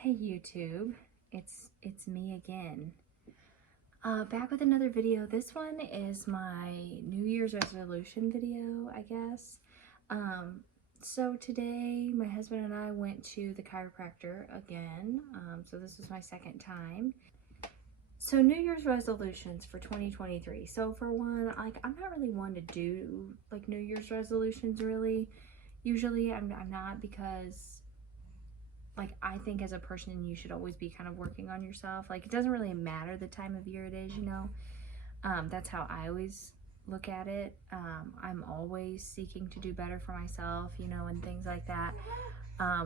Hey YouTube, it's me again. Back with another video. This one is my New Year's resolution video, I guess. So today my husband and I went to the chiropractor again. So this was my second time. So New Year's resolutions for 2023. So for one, I'm not really one to do like New Year's resolutions really. Usually I'm not, because like I think as a person you should always be kind of working on yourself. Like it doesn't really matter the time of year it is, you know. That's how I always look at it. I'm always seeking to do better for myself, you know, and things like that.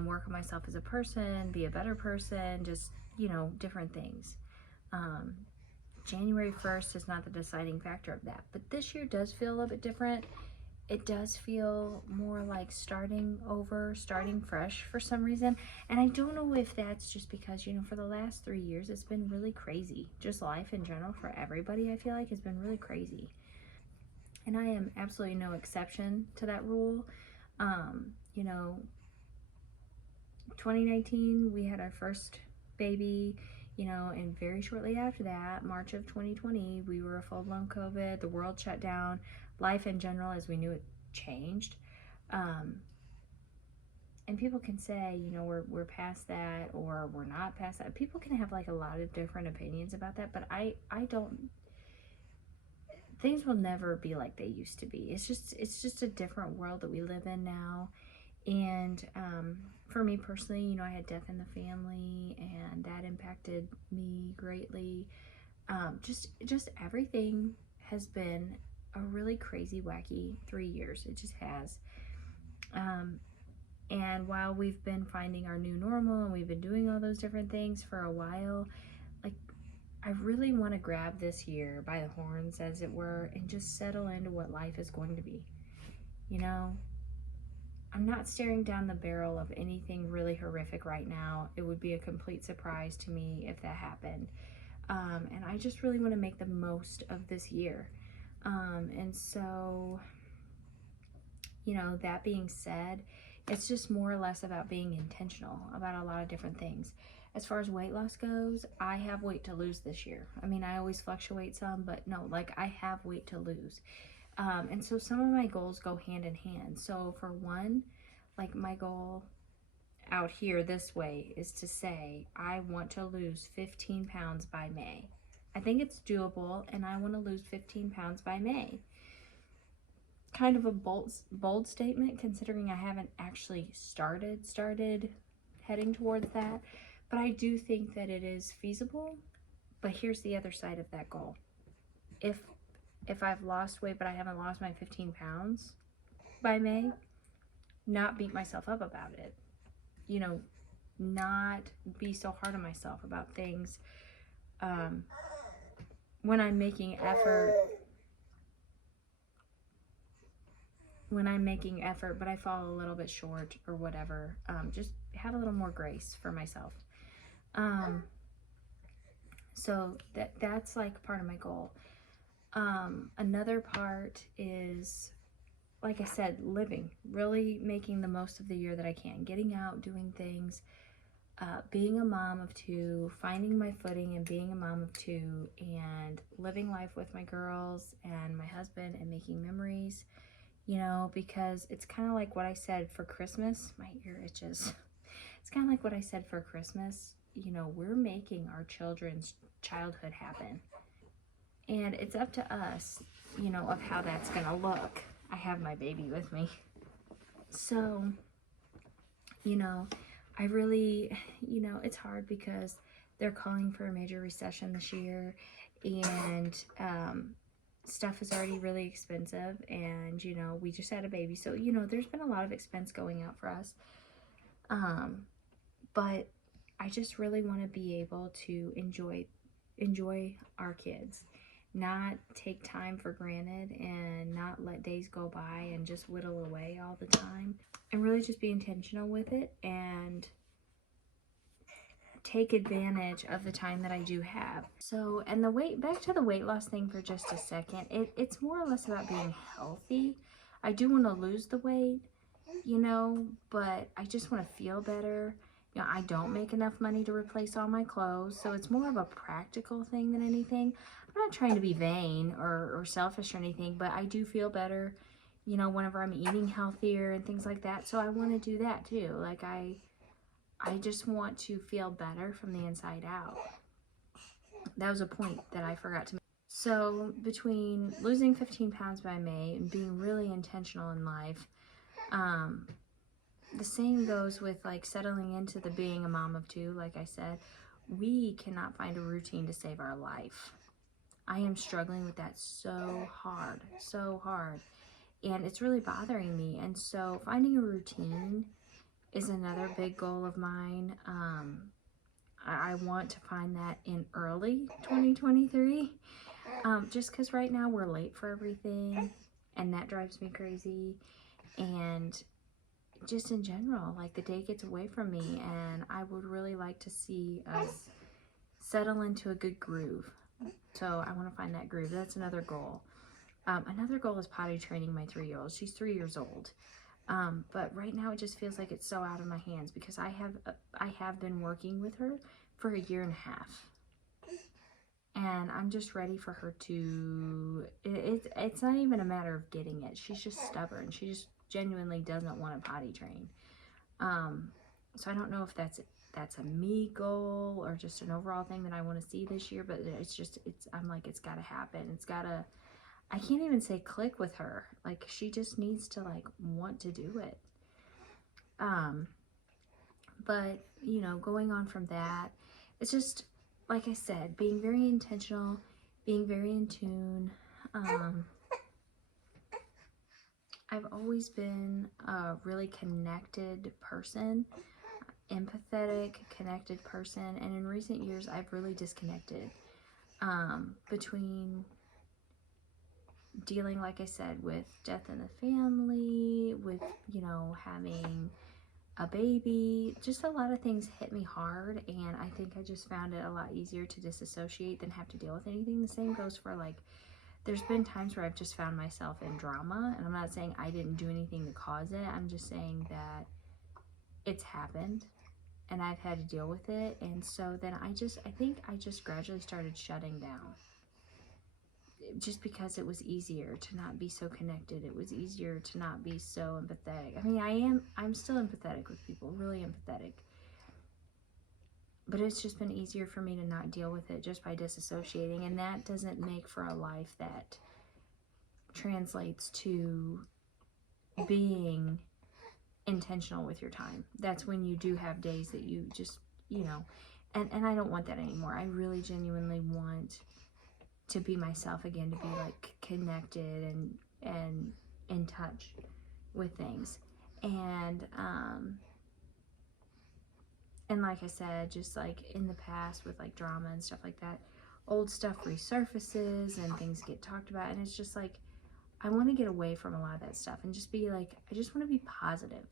Work on myself as a person, be a better person, just, you know, different things. um, January 1st is not the deciding factor of that, but this year does feel a little bit different. It does feel more like starting over, starting fresh for some reason. And I don't know if that's just because, you know, for the last 3 years, it's been really crazy. Just life in general for everybody, I feel like, has been really crazy. And I am absolutely no exception to that rule. You know, 2019, we had our first baby, you know, and very shortly after that, March of 2020, we were a full-blown COVID. The world shut down. Life in general, as we knew it, changed. And people can say, you know, we're past that or we're not past that. People can have like a lot of different opinions about that, but I don't. Things will never be like they used to be. It's just a different world that we live in now. And for me personally, you know, I had death in the family, and that impacted me greatly. Just everything has been a really crazy, wacky 3 years. It just has. And while we've been finding our new normal and we've been doing all those different things for a while, like I really want to grab this year by the horns, as it were, and just settle into what life is going to be. You know, I'm not staring down the barrel of anything really horrific right now. It would be a complete surprise to me if that happened. And I just really want to make the most of this year. And so, you know, that being said, it's just more or less about being intentional about a lot of different things. As far as weight loss goes, I have weight to lose this year. I mean, I always fluctuate some, but no, like I have weight to lose. And so some of my goals go hand in hand. So for one, like my goal out here this way is to say, I want to lose 15 pounds by May. I think it's doable, and I want to lose 15 pounds by May. Kind of a bold statement, considering I haven't actually started heading towards that, but I do think that it is feasible. But here's the other side of that goal. If I've lost weight but I haven't lost my 15 pounds by May, not beat myself up about it. You know, not be so hard on myself about things. When I'm making effort, but I fall a little bit short or whatever, just have a little more grace for myself. So that's like part of my goal. Another part is, like I said, living, really making the most of the year that I can, getting out, doing things, being a mom of two, finding my footing and being a mom of two, and living life with my girls and my husband and making memories, you know, because it's kind of like what I said for Christmas. My ear itches. It's kind of like what I said for Christmas. You know, we're making our children's childhood happen. And it's up to us, you know, of how that's going to look. I have my baby with me. So, you know, I really, you know, it's hard because they're calling for a major recession this year, and stuff is already really expensive, and, you know, we just had a baby. So, you know, there's been a lot of expense going out for us. But I just really want to be able to enjoy our kids, not take time for granted, and not let days go by and just whittle away all the time, and really just be intentional with it and take advantage of the time that I do have. So, and back to the weight loss thing for just a second, it's more or less about being healthy. I do want to lose the weight, you know, but I just want to feel better. You know, I don't make enough money to replace all my clothes, so it's more of a practical thing than anything. I'm not trying to be vain or selfish or anything, but I do feel better, you know, whenever I'm eating healthier and things like that. So I want to do that too. Like I just want to feel better from the inside out. That was a point that I forgot to make. So between losing 15 pounds by May and being really intentional in life, the same goes with like settling into the being a mom of two. Like I said, we cannot find a routine to save our life. I am struggling with that so hard, and it's really bothering me. And so finding a routine is another big goal of mine. I want to find that in early 2023, just because right now we're late for everything, and that drives me crazy. And just in general, like the day gets away from me, and I would really like to see us settle into a good groove. So I want to find that groove. That's another goal. Another goal is potty training my 3-year-old. She's 3 years old. But right now it just feels like it's so out of my hands because I have been working with her for 1.5 years. And I'm just ready for her to, it's not even a matter of getting it. She's just stubborn. She just genuinely doesn't want to potty train. So I don't know if that's a me goal or just an overall thing that I want to see this year, but I'm like, it's got to happen. I can't even say click with her. Like, she just needs to like want to do it. But you know, going on from that, it's just, like I said, being very intentional, being very in tune. I've always been a really connected person, empathetic, connected person, and in recent years I've really disconnected between dealing, like I said, with death in the family, with, you know, having a baby. Just a lot of things hit me hard, and I think I just found it a lot easier to disassociate than have to deal with anything. The same goes for, like, there's been times where I've just found myself in drama, and I'm not saying I didn't do anything to cause it. I'm just saying that it's happened and I've had to deal with it. And so then I think I just gradually started shutting down, just because it was easier to not be so connected. It was easier to not be so empathetic. I mean, I'm still empathetic with people, really empathetic. But it's just been easier for me to not deal with it just by disassociating. And that doesn't make for a life that translates to being intentional with your time. That's when you do have days that you just, you know, and I don't want that anymore. I really genuinely want to be myself again, to be like connected and in touch with things. And like I said, just like in the past with like drama and stuff like that, old stuff resurfaces and things get talked about, and it's just like I want to get away from a lot of that stuff and just be like, I just want to be positive.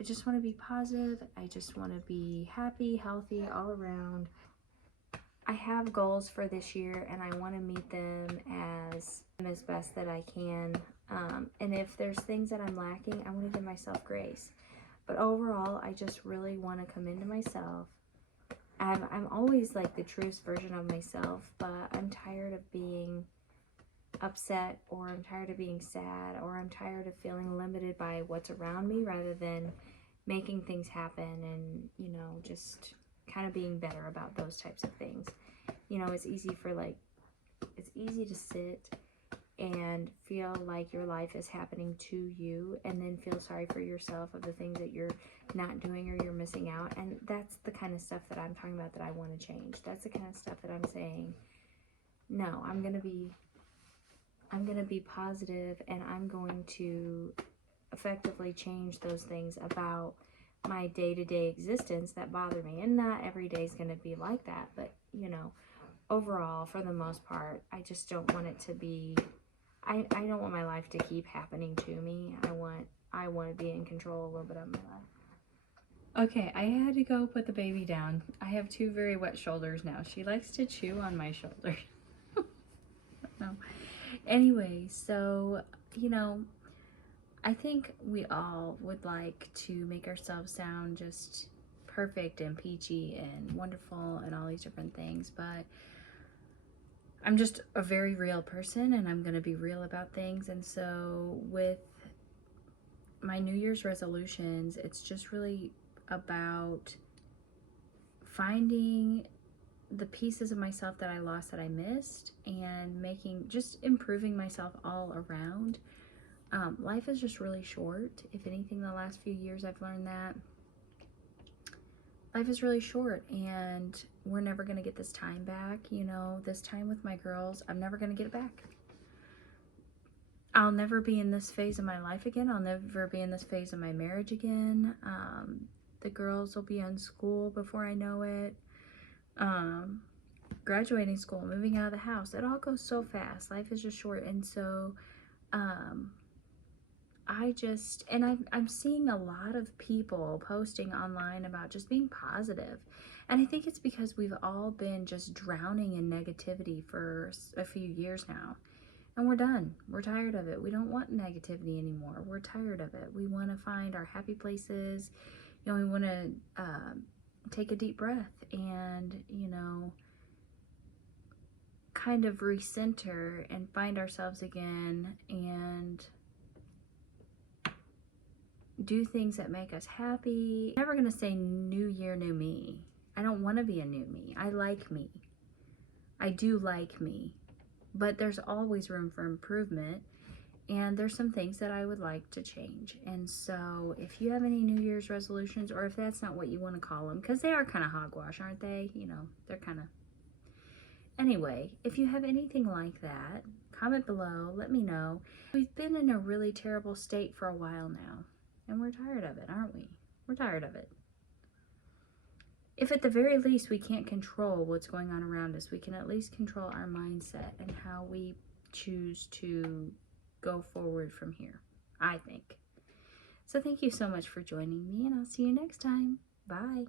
I just want to be positive. I just want to be happy, healthy all around. I have goals for this year, and I want to meet them as best that I can. And if there's things that I'm lacking, I want to give myself grace. But overall, I just really want to come into myself. I'm always like the truest version of myself, but I'm tired of being upset, or I'm tired of being sad, or I'm tired of feeling limited by what's around me rather than making things happen and, you know, just kind of being better about those types of things. You know, it's easy to sit and feel like your life is happening to you and then feel sorry for yourself of the things that you're not doing or you're missing out. And that's the kind of stuff that I'm talking about that I want to change. That's the kind of stuff that I'm saying, no, I'm going to be positive, and I'm going to effectively change those things about my day-to-day existence that bother me. And not every day is going to be like that, but, you know, overall, for the most part, I just don't want it to be, I don't want my life to keep happening to me. I want to be in control a little bit of my life. Okay, I had to go put the baby down. I have 2 very wet shoulders now. She likes to chew on my shoulder. No. Anyway, so, you know, I think we all would like to make ourselves sound just perfect and peachy and wonderful and all these different things, but I'm just a very real person and I'm going to be real about things. And so with my New Year's resolutions, it's just really about finding the pieces of myself that I lost, that I missed, and just improving myself all around. Life is just really short. If anything, the last few years I've learned that life is really short and we're never going to get this time back. You know, this time with my girls, I'm never going to get it back. I'll never be in this phase of my life again. I'll never be in this phase of my marriage again. The girls will be in school before I know it. Graduating school, moving out of the house. It all goes so fast. Life is just short. And so I'm seeing a lot of people posting online about just being positive. And I think it's because we've all been just drowning in negativity for a few years now. And we're done. We're tired of it. We don't want negativity anymore. We're tired of it. We want to find our happy places. You know, we want to take a deep breath and, you know, kind of recenter and find ourselves again and do things that make us happy. I'm never going to say new year, new me. I don't want to be a new me. I like me. I do like me. But there's always room for improvement, and there's some things that I would like to change. And so if you have any New Year's resolutions, or if that's not what you want to call them, because they are kind of hogwash, aren't they? You know, they're kind of... Anyway, if you have anything like that, comment below, let me know. We've been in a really terrible state for a while now, and we're tired of it, aren't we? We're tired of it. If at the very least we can't control what's going on around us, we can at least control our mindset and how we choose to go forward from here, I think. So thank you so much for joining me, and I'll see you next time. Bye.